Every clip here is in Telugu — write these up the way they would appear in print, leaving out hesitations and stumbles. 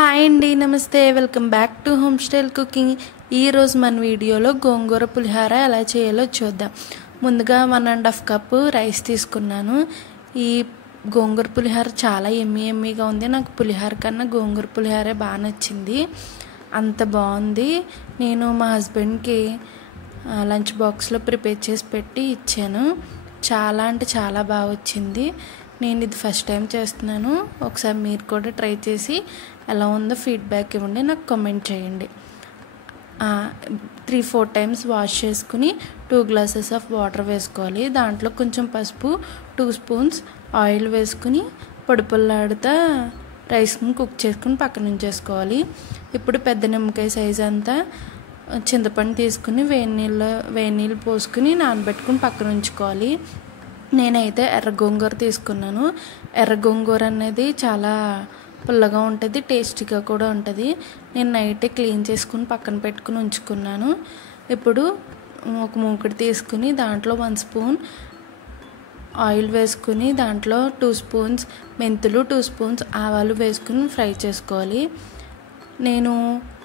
హాయ్ అండి, నమస్తే. Welcome back to home style cooking. ఈరోజు మన వీడియోలో గోంగూర పులిహార ఎలా చేయాలో చూద్దాం. ముందుగా 1.5 కప్పు రైస్ తీసుకున్నాను. ఈ గోంగూర పులిహార చాలా ఎమ్మీగా ఉంది. నాకు పులిహార కన్నా గోంగూర పులిహారే బాగా నచ్చింది, అంత బాగుంది. నేను మా హస్బెండ్కి లంచ్ బాక్స్లో ప్రిపేర్ చేసి పెట్టి ఇచ్చాను. చాలా అంటే చాలా బాగా వచ్చింది. నేను ఇది ఫస్ట్ టైం చేస్తున్నాను. ఒకసారి మీరు కూడా ట్రై చేసి ఎలా ఉందో ఫీడ్బ్యాక్ ఇవ్వండి, నాకు కామెంట్ చేయండి. 3-4 టైమ్స్ వాష్ చేసుకుని 2 గ్లాసెస్ ఆఫ్ వాటర్ వేసుకోవాలి. దాంట్లో కొంచెం పసుపు, 2 స్పూన్స్ ఆయిల్ వేసుకుని పొడిపొల్లాడుతా రైస్ని కుక్ చేసుకుని పక్కన ఉంచేసుకోవాలి. ఇప్పుడు పెద్ద నిమ్మకాయ సైజ్ అంతా చింతపండు తీసుకుని వేడి నీళ్ళు పోసుకుని నానబెట్టుకుని పక్కన ఉంచుకోవాలి. నేనైతే ఎర్ర గోంగూర తీసుకున్నాను. ఎర్ర గోంగూర అనేది చాలా పుల్లగా ఉంటుంది, టేస్టీగా కూడా ఉంటుంది. నేను నైటే క్లీన్ చేసుకుని పక్కన పెట్టుకుని ఉంచుకున్నాను. ఇప్పుడు ఒక మూకుడు తీసుకుని దాంట్లో 1 స్పూన్ ఆయిల్ వేసుకుని దాంట్లో 2 స్పూన్స్ మెంతులు, 2 స్పూన్స్ ఆవాలు వేసుకుని ఫ్రై చేసుకోవాలి. నేను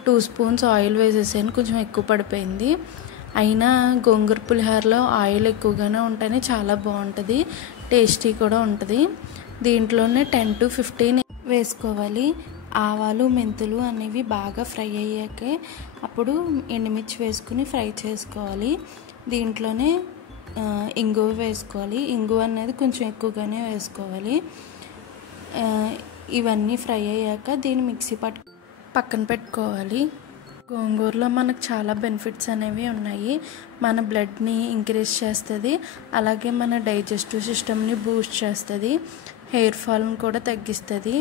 2 స్పూన్స్ ఆయిల్ వేసేసాను, కొంచెం ఎక్కువ పడిపోయింది. అయినా గోంగూర పులిహోరలో ఆయిల్ ఎక్కువగానే ఉంటేనే చాలా బాగుంటుంది, టేస్టీ కూడా ఉంటుంది. దీంట్లోనే 10 to 15 వేసుకోవాలి. ఆవాలు, మెంతులు అనేవి బాగా ఫ్రై అయ్యాకే అప్పుడు ఎండుమిర్చి వేసుకుని ఫ్రై చేసుకోవాలి. దీంట్లోనే ఇంగువ వేసుకోవాలి. ఇంగువ అనేది కొంచెం ఎక్కువగానే వేసుకోవాలి. ఇవన్నీ ఫ్రై అయ్యాక దీన్ని మిక్సీ పక్కన పెట్టుకోవాలి. గోంగూరలో మనకు చాలా బెనిఫిట్స్ అనేవి ఉన్నాయి. మన బ్లడ్ని ఇంక్రీజ్ చేస్తుంది, అలాగే మన డైజెస్టివ్ సిస్టమ్ని బూస్ట్ చేస్తుంది, హెయిర్ ఫాల్ని కూడా తగ్గిస్తుంది,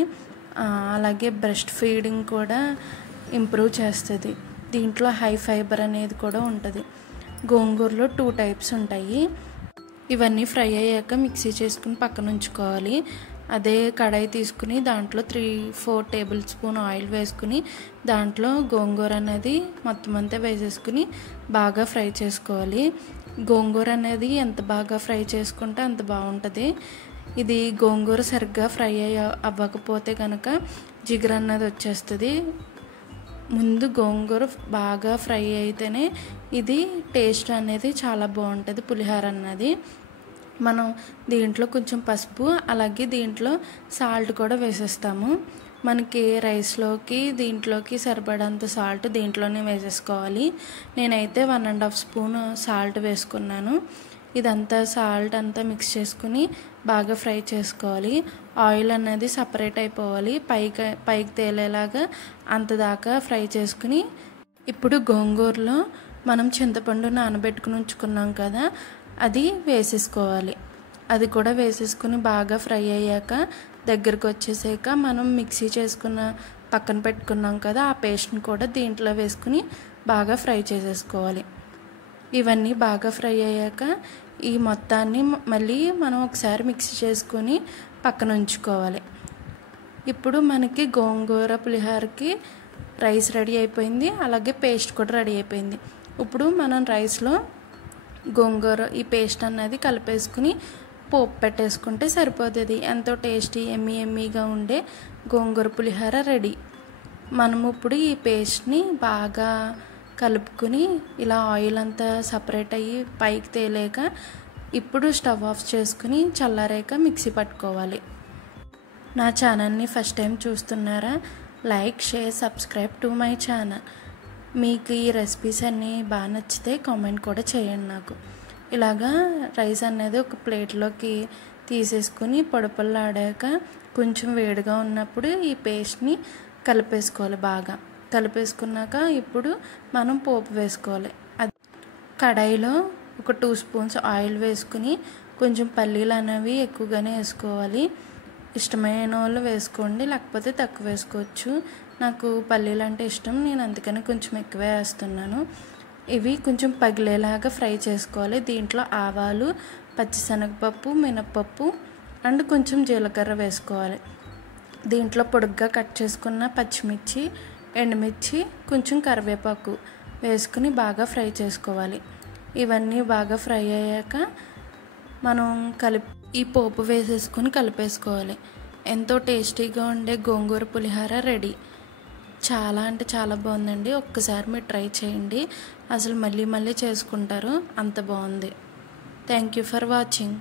అలాగే బ్రెస్ట్ ఫీడింగ్ కూడా ఇంప్రూవ్ చేస్తుంది. దీంట్లో హై ఫైబర్ అనేది కూడా ఉంటుంది. గోంగూరలో 2 టైప్స్ ఉంటాయి. ఇవన్నీ ఫ్రై అయ్యాక మిక్సీ చేసుకుని పక్కన ఉంచుకోవాలి. అదే కడాయి తీసుకుని దాంట్లో 3-4 టేబుల్ స్పూన్ ఆయిల్ వేసుకుని దాంట్లో గోంగూర అనేది మొత్తం అంతా వేసేసుకుని బాగా ఫ్రై చేసుకోవాలి. గోంగూర అనేది ఎంత బాగా ఫ్రై చేసుకుంటే అంత బాగుంటుంది. ఇది గోంగూర సరిగ్గా ఫ్రై అవ్వకపోతే కనుక జిగురు అన్నది వచ్చేస్తుంది. ముందు గోంగూర బాగా ఫ్రై అయితేనే ఇది టేస్ట్ అనేది చాలా బాగుంటుంది పులిహోర అన్నది. మనం దీంట్లో కొంచెం పసుపు, అలాగే దీంట్లో సాల్ట్ కూడా వేసేస్తాము. మనకి రైస్లోకి దీంట్లోకి సరిపడంత సాల్ట్ దీంట్లోనే వేసేసుకోవాలి. నేనైతే 1.5 స్పూన్ సాల్ట్ వేసుకున్నాను. ఇదంతా సాల్ట్ అంతా మిక్స్ చేసుకుని బాగా ఫ్రై చేసుకోవాలి. ఆయిల్ అనేది సపరేట్ అయిపోవాలి, పైకి తేలేలాగా అంతదాకా ఫ్రై చేసుకుని ఇప్పుడు గోంగూరలో మనం చింతపండు నానబెట్టుకుని ఉంచుకున్నాం కదా, అది వేసేసుకోవాలి. అది కూడా వేసేసుకుని బాగా ఫ్రై అయ్యాక దగ్గరకు వచ్చేసాక మనం మిక్సీ చేసుకున్న పక్కన పెట్టుకున్నాం కదా, ఆ పేస్ట్ని కూడా దీంట్లో వేసుకుని బాగా ఫ్రై చేసేసుకోవాలి. ఇవన్నీ బాగా ఫ్రై అయ్యాక ఈ మొత్తాన్ని మళ్ళీ మనం ఒకసారి మిక్సీ చేసుకుని పక్కన ఉంచుకోవాలి. ఇప్పుడు మనకి గోంగూర పులిహోరకి రైస్ రెడీ అయిపోయింది, అలాగే పేస్ట్ కూడా రెడీ అయిపోయింది. ఇప్పుడు మనం రైస్లో గోంగూర ఈ పేస్ట్ అన్నది కలిపేసుకుని పోపు పెట్టేసుకుంటే సరిపోతుంది. ఎంతో టేస్టీ ఎమ్మీగా ఉండే గోంగూర పులిహోర రెడీ. మనము ఇప్పుడు ఈ పేస్ట్ని బాగా కలుపుకుని ఇలా ఆయిల్ అంతా సపరేట్ అయ్యి పైకి తేలేక ఇప్పుడు స్టవ్ ఆఫ్ చేసుకుని చల్లారాక మిక్సీ పట్టుకోవాలి. నా ఛానల్ని ఫస్ట్ టైం చూస్తున్నారా? Like, share, subscribe to my channel. మీకు ఈ రెసిపీస్ అన్నీ బాగా నచ్చితే కామెంట్ కూడా చేయండి నాకు. ఇలాగా రైస్ అనేది ఒక ప్లేట్లోకి తీసేసుకుని పొడిపొల్లాడాక కొంచెం వేడిగా ఉన్నప్పుడు ఈ పేస్ట్ని కలిపేసుకోవాలి. బాగా కలిపేసుకున్నాక ఇప్పుడు మనం పోపు వేసుకోవాలి. అది కడాయిలో ఒక 2 స్పూన్స్ ఆయిల్ వేసుకుని కొంచెం పల్లీలు అనేవి ఎక్కువగానే వేసుకోవాలి. ఇష్టమైన వాళ్ళు వేసుకోండి, లేకపోతే తక్కువ వేసుకోవచ్చు. నాకు పల్లీలు అంటే ఇష్టం, నేను అందుకని కొంచెం ఎక్కువే వేస్తున్నాను. ఇవి కొంచెం పగిలేలాగా ఫ్రై చేసుకోవాలి. దీంట్లో ఆవాలు, పచ్చిశనగపప్పు, మినప్పప్పు అండ్ కొంచెం జీలకర్ర వేసుకోవాలి. దీంట్లో పొడుగ్గా కట్ చేసుకున్న పచ్చిమిర్చి, ఎండుమిర్చి, కొంచెం కరివేపాకు వేసుకుని బాగా ఫ్రై చేసుకోవాలి. ఇవన్నీ బాగా ఫ్రై అయ్యాక మనం ఈ పోపు వేసేసుకుని కలిపేసుకోవాలి. ఎంతో టేస్టీగా ఉండే గోంగూర పులిహోర రెడీ. చాలా అంటే చాలా బాగుందండి. ఒక్కసారి మీరు ట్రై చేయండి, అసలు మళ్ళీ మళ్ళీ చేసుకుంటారు, అంత బాగుంది. Thank you for watching.